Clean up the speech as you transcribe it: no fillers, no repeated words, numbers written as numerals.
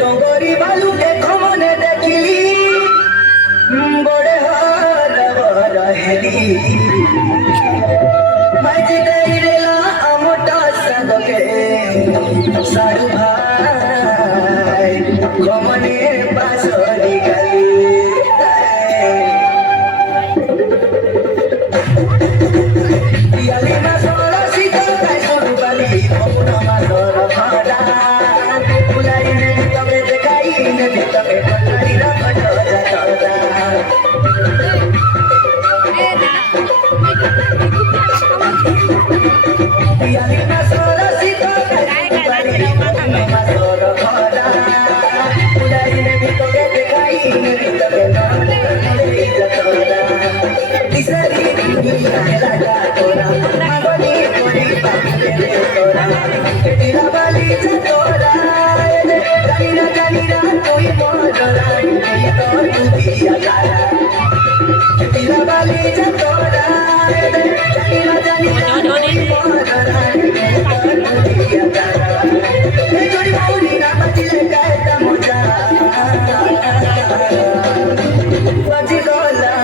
डोंगरी बालू के खमने देखली बड़े हर रहेली माझी दैरेला मोठा संग के साडू भाई खमने पासरी गली पियाली ना सोला सीता काय सोडू बाली अपना मासर भाडा बुलाई ने तमे देखाई ने तमे पटाई रा पटो जाता पियाली ना सोला सीता काय बाली अपना मासर भाडा बुलाई ने तमे देखाई ने तमे पटाई जाता तिसरी दुनिया लागा तोरा मागोनी कोणी पाके तोरा तेरा बाली तोरा जानी ना तोई मोरा नहीं तो तू दिया गाया तेरा बाली तोरा जानी ना तोई मोरा नहीं तो तू दिया गाया ये जोड़ी मोरी ना मचले कहता मुझा बजी गोला